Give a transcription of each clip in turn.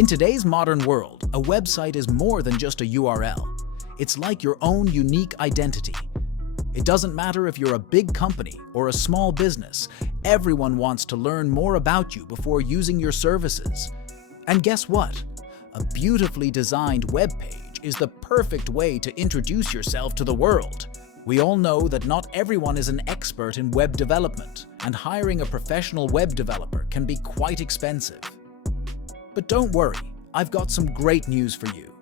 In today's modern world, a website is more than just a URL. It's like your own unique identity. It doesn't matter if you're a big company or a small business, everyone wants to learn more about you before using your services. And guess what? A beautifully designed web page is the perfect way to introduce yourself to the world. We all know that not everyone is an expert in web development, and hiring a professional web developer can be quite expensive. But don't worry, I've got some great news for you.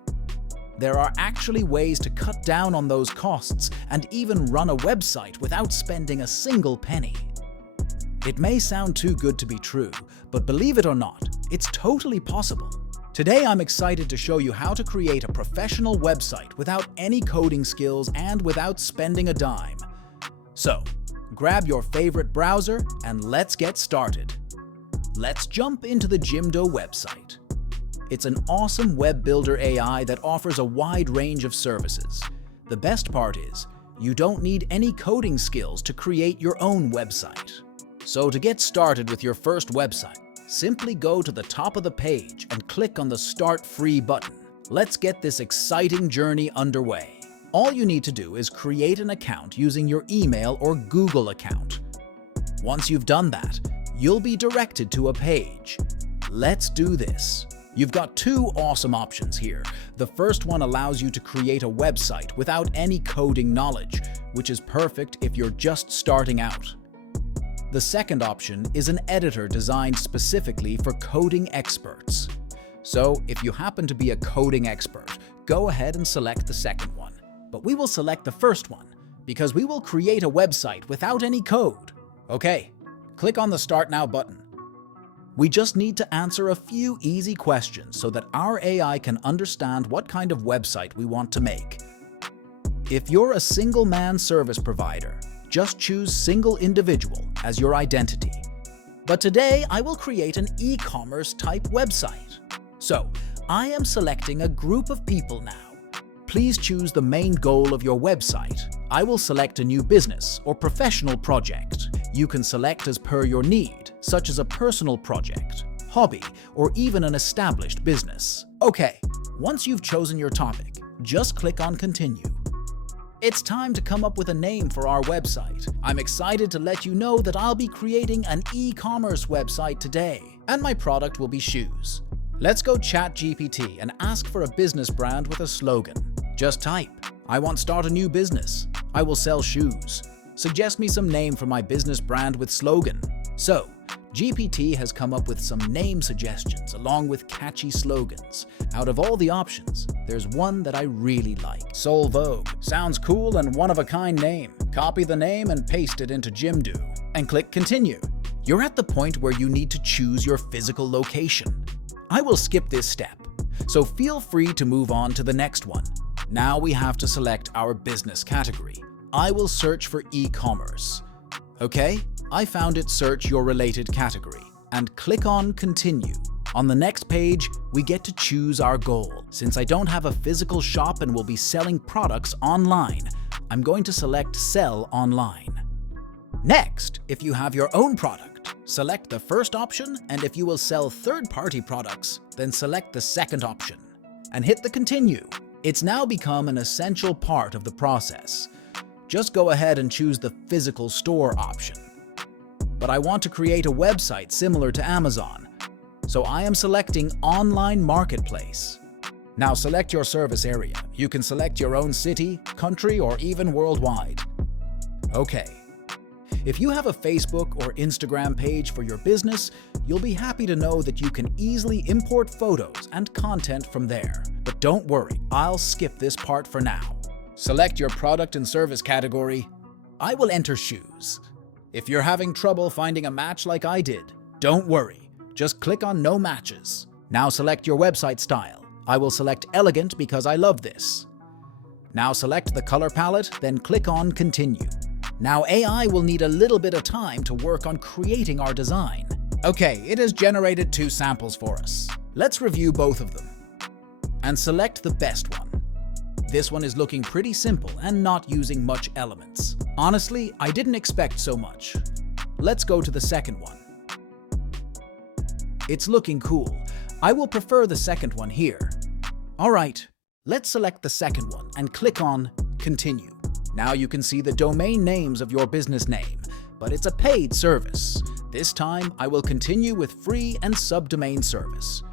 There are actually ways to cut down on those costs and even run a website without spending a single penny. It may sound too good to be true, but believe it or not, it's totally possible. Today I'm excited to show you how to create a professional website without any coding skills and without spending a dime. So, grab your favorite browser and let's get started. Let's jump into the Jimdo website. It's an awesome web builder AI that offers a wide range of services. The best part is, you don't need any coding skills to create your own website. So to get started with your first website, simply go to the top of the page and click on the Start Free button. Let's get this exciting journey underway. All you need to do is create an account using your email or Google account. Once you've done that, you'll be directed to a page. Let's do this. You've got two awesome options here. The first one allows you to create a website without any coding knowledge, which is perfect if you're just starting out. The second option is an editor designed specifically for coding experts. So if you happen to be a coding expert, go ahead and select the second one. But we will select the first one because we will create a website without any code. Okay, click on the Start Now button. We just need to answer a few easy questions so that our AI can understand what kind of website we want to make. If you're a single-man service provider, just choose single individual as your identity. But today, I will create an e-commerce type website. So, I am selecting a group of people now. Please choose the main goal of your website. I will select a new business or professional project. You can select as per your need, such as a personal project, hobby, or even an established business. Okay, once you've chosen your topic, just click on Continue. It's time to come up with a name for our website. I'm excited to let you know that I'll be creating an e-commerce website today, and my product will be shoes. Let's go ChatGPT and ask for a business brand with a slogan. Just type, I want to start a new business. I will sell shoes. Suggest me some name for my business brand with slogan. So, GPT has come up with some name suggestions along with catchy slogans. Out of all the options, there's one that I really like. Soul Vogue. Sounds cool and one-of-a-kind name. Copy the name and paste it into Jimdo. And click Continue. You're at the point where you need to choose your physical location. I will skip this step, so feel free to move on to the next one. Now we have to select our business category. I will search for e-commerce. Okay, I found it. Search your related category and click on Continue. On the next page, we get to choose our goal. Since I don't have a physical shop and will be selling products online, I'm going to select Sell Online. Next, if you have your own product, select the first option, and if you will sell third-party products, then select the second option and hit the Continue. It's now become an essential part of the process. Just go ahead and choose the physical store option. But I want to create a website similar to Amazon, so I am selecting Online Marketplace. Now select your service area. You can select your own city, country, or even worldwide. Okay. If you have a Facebook or Instagram page for your business, you'll be happy to know that you can easily import photos and content from there. But don't worry, I'll skip this part for now. Select your product and service category. I will enter shoes. If you're having trouble finding a match like I did, don't worry. Just click on No Matches. Now select your website style. I will select Elegant because I love this. Now select the color palette, then click on Continue. Now AI will need a little bit of time to work on creating our design. Okay, it has generated 2 samples for us. Let's review both of them. And select the best one. This one is looking pretty simple and not using much elements. Honestly, I didn't expect so much. Let's go to the second one. It's looking cool. I will prefer the second one here. Alright, let's select the second one and click on Continue. Now you can see the domain names of your business name, but it's a paid service. This time, I will continue with free and subdomain service.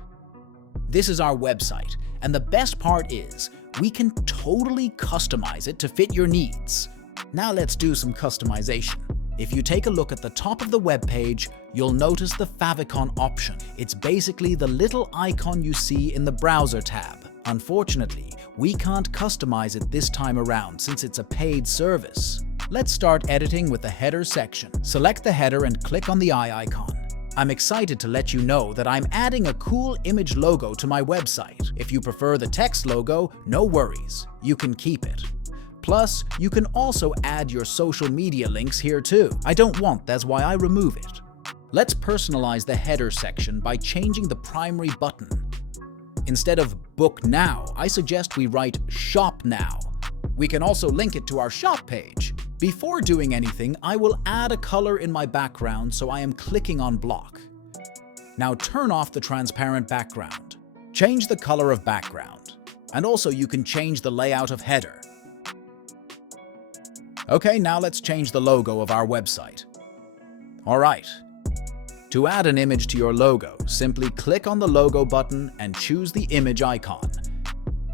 This is our website, and the best part is, we can totally customize it to fit your needs. Now let's do some customization. If you take a look at the top of the web page, you'll notice the favicon option. It's basically the little icon you see in the browser tab. Unfortunately, we can't customize it this time around since it's a paid service. Let's start editing with the header section. Select the header and click on the eye icon. I'm excited to let you know that I'm adding a cool image logo to my website. If you prefer the text logo, no worries, you can keep it. Plus, you can also add your social media links here too. I don't want, that's why I remove it. Let's personalize the header section by changing the primary button. Instead of Book Now, I suggest we write Shop Now. We can also link it to our shop page. Before doing anything, I will add a color in my background so I am clicking on block. Now turn off the transparent background. Change the color of background. And also you can change the layout of header. Okay, now let's change the logo of our website. Alright. To add an image to your logo, simply click on the logo button and choose the image icon.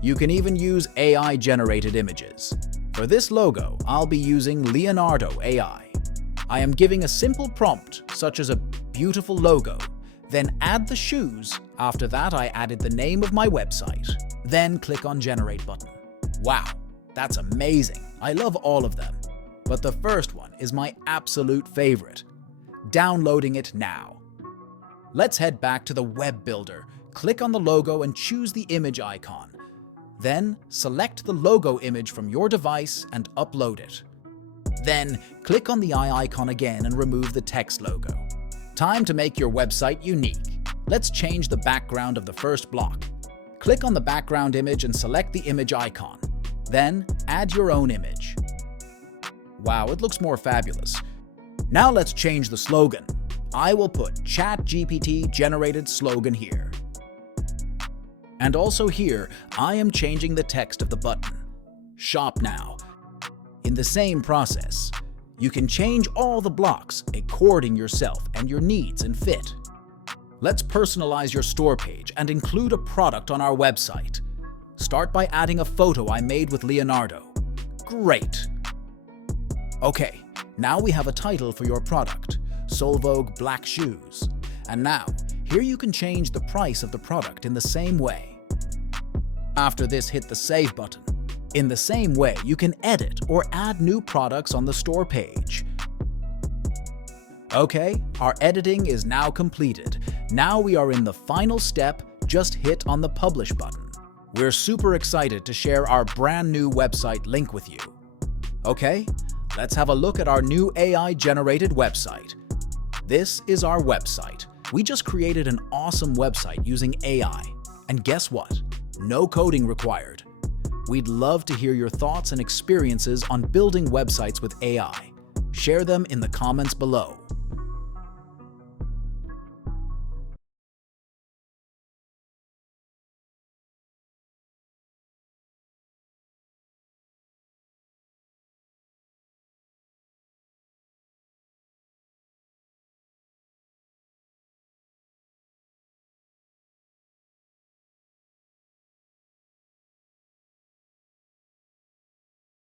You can even use AI-generated images. For this logo, I'll be using Leonardo AI. I am giving a simple prompt, such as a beautiful logo, then add the shoes. After that, I added the name of my website. Then click on Generate button. Wow, that's amazing. I love all of them. But the first one is my absolute favorite. Downloading it now. Let's head back to the web builder. Click on the logo and choose the image icon. Then select the logo image from your device and upload it. Then click on the eye icon again and remove the text logo. Time to make your website unique. Let's change the background of the first block. Click on the background image and select the image icon. Then add your own image. Wow, it looks more fabulous. Now let's change the slogan. I will put ChatGPT generated slogan here. And also here, I am changing the text of the button. Shop Now. In the same process, you can change all the blocks according yourself and your needs and fit. Let's personalize your store page and include a product on our website. Start by adding a photo I made with Leonardo. Great! Okay, now we have a title for your product, Solvogue Black Shoes. And now, here you can change the price of the product in the same way. After this, hit the Save button. In the same way, you can edit or add new products on the store page. Okay, our editing is now completed. Now we are in the final step, just hit on the Publish button. We're super excited to share our brand new website link with you. Okay, let's have a look at our new AI-generated website. This is our website. We just created an awesome website using AI. And guess what? No coding required. We'd love to hear your thoughts and experiences on building websites with AI. Share them in the comments below.